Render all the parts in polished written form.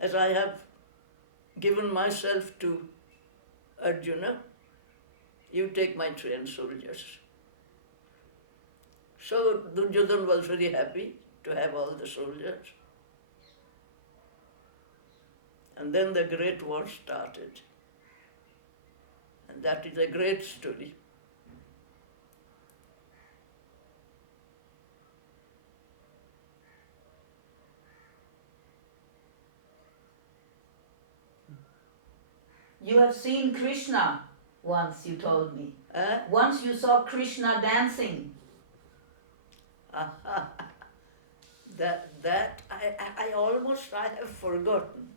as I have given myself to Arjuna, you take my trained soldiers. So Duryodhana was very happy to have all the soldiers. And then the great war started. And that is a great story. You have seen Krishna once, you told me. Eh? Once you saw Krishna dancing. That I almost I have forgotten.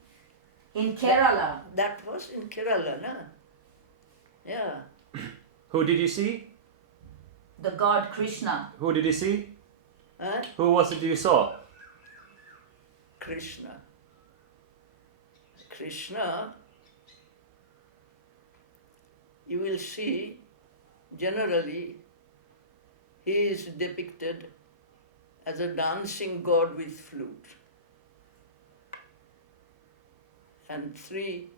In Kerala. That was in Kerala, no? Yeah. Who did you see? The god Krishna. Who did you see? Eh? Who was it you saw? Krishna. Krishna, you will see, generally, he is depicted as a dancing god with flute and 3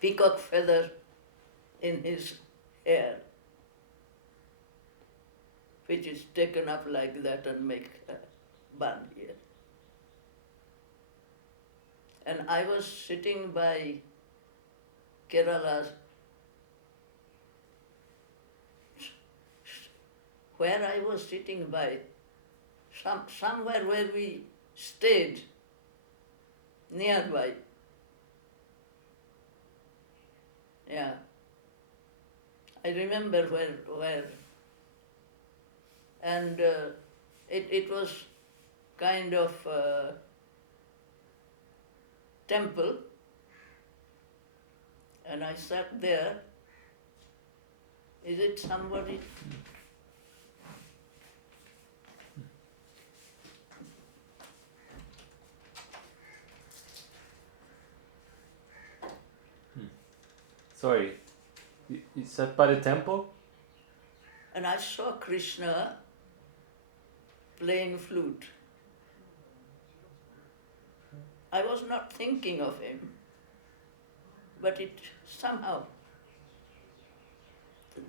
peacock feathers in his hair, which is taken up like that and make a bun here. And I was sitting by Kerala's, where I was sitting by, somewhere where we stayed nearby. Yeah. I remember where. And it was kind of temple, and I sat there. Is it somebody? Sorry, you sat by the temple? And I saw Krishna playing flute. I was not thinking of him, but it somehow,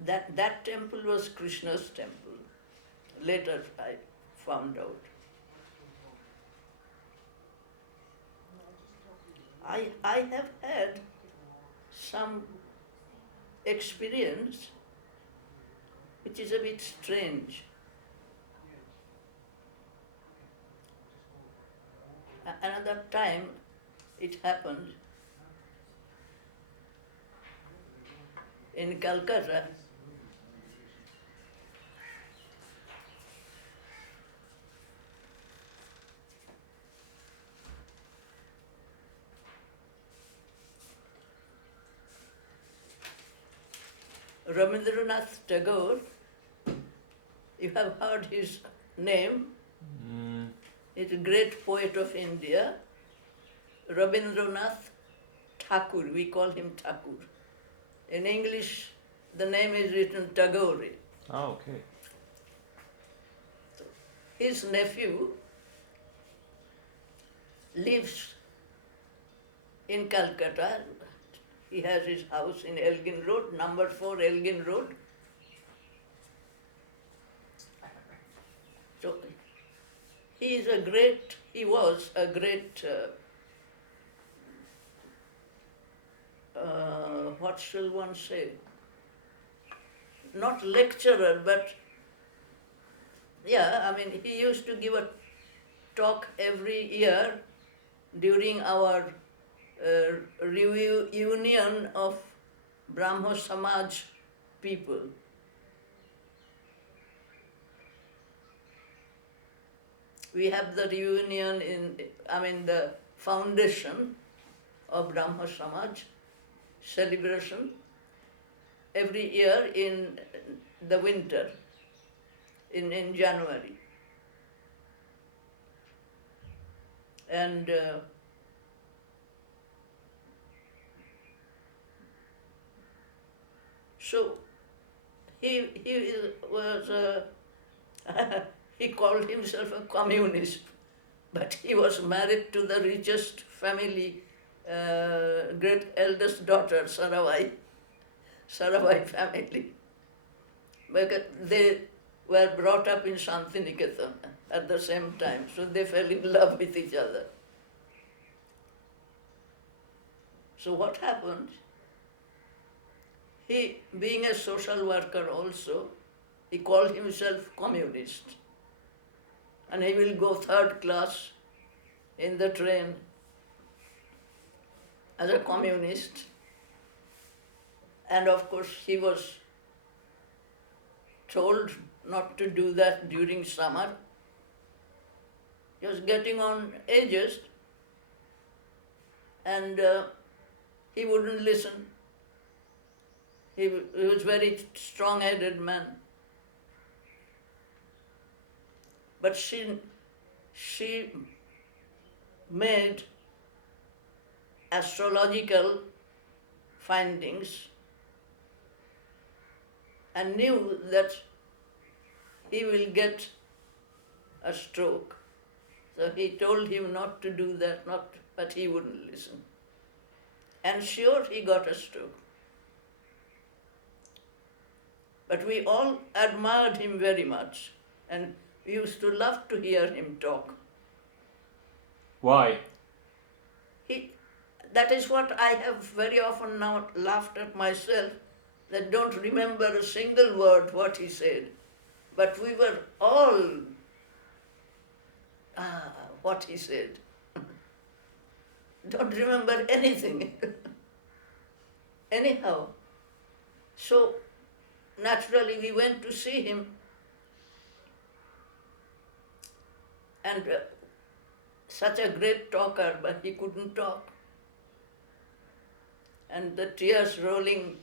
that temple was Krishna's temple. Later I found out. I have had some experience which is a bit strange. Another time it happened in Calcutta. Rabindranath Tagore, you have heard his name. He's a great poet of India. Rabindranath Thakur, we call him Thakur. In English, the name is written Tagore. Oh, okay. His nephew lives in Calcutta. He has his house in Elgin Road, number 4 Elgin Road. So he was a great, what shall one say? Not lecturer, but yeah, I mean, he used to give a talk every year during our reunion of Brahmo Samaj people. We have the reunion the foundation of Brahmo Samaj celebration every year in the winter, in January. And so he was he called himself a communist, But he was married to the richest family, great eldest daughter, Sarabhai family. Because they were brought up in Shantiniketan at the same time, so they fell in love with each other. So what happened? He, being a social worker also, he called himself communist. And he will go third class in the train as a communist. And of course he was told not to do that during summer. He was getting on ages and he wouldn't listen. He was very strong-headed man. But she made astrological findings and knew that he will get a stroke. So he told him not to do that, but he wouldn't listen. And sure, he got a stroke. But we all admired him very much, and we used to love to hear him talk. Why? That is what I have very often now laughed at myself, that don't remember a single word what he said. But we were all, what he said. Don't remember anything. Anyhow, so naturally we went to see him, and such a great talker, but he couldn't talk. And the tears rolling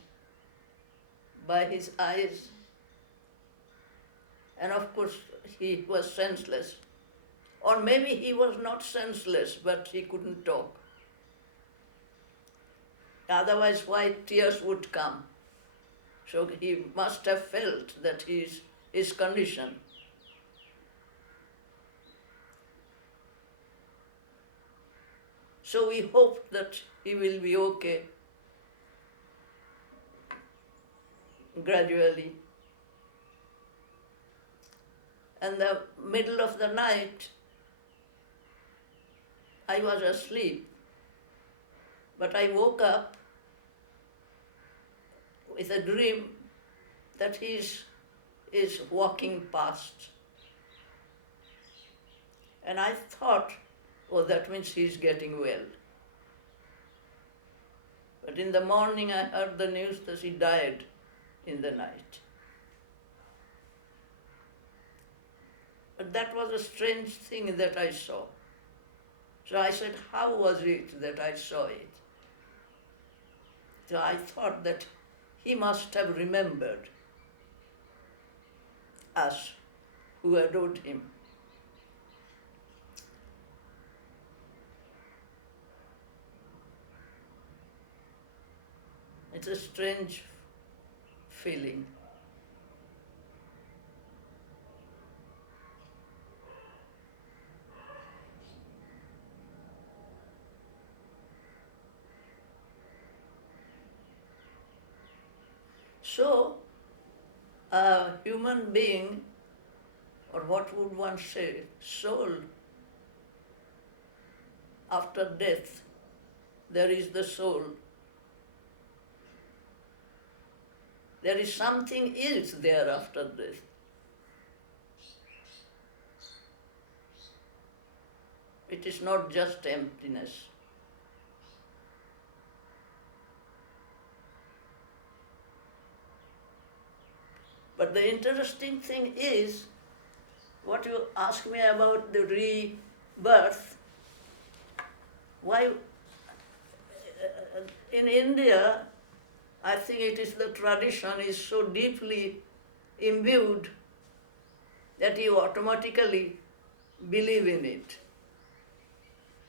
by his eyes. And of course, he was senseless. Or maybe he was not senseless, but he couldn't talk. Otherwise, why tears would come? So he must have felt that his condition. So we hope that he will be okay gradually. And the middle of the night, I was asleep, but I woke up with a dream that he is walking past. And I thought, oh, that means he's getting well. But in the morning I heard the news that he died in the night. But that was a strange thing that I saw. So I said, how was it that I saw it? So I thought that he must have remembered us who adored him. It's a strange feeling. So, a human being, or what would one say, soul, after death, there is the soul. There is something else there after death. It is not just emptiness. But the interesting thing is, what you ask me about the rebirth, why in India, I think it is the tradition is so deeply imbued that you automatically believe in it.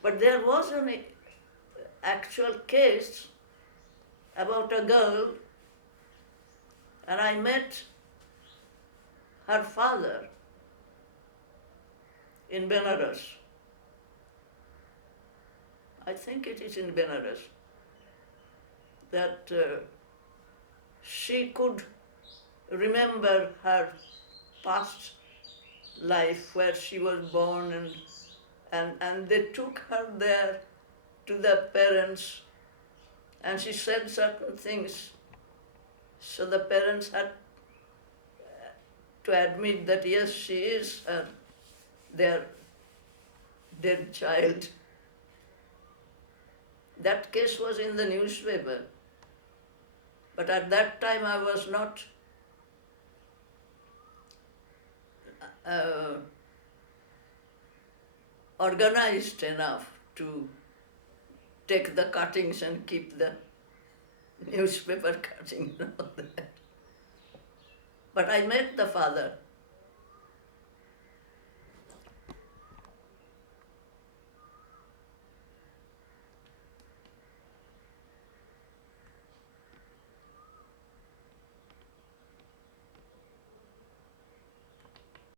But there was an actual case about a girl, and I met her father in Benares. I think it is in Benares, that she could remember her past life where she was born, and they took her there to the parents, and she said certain things. So the parents had to admit that yes, she is their dead child. That case was in the newspaper. But at that time I was not organized enough to take the cuttings and keep the newspaper cuttings and all that. But I met the father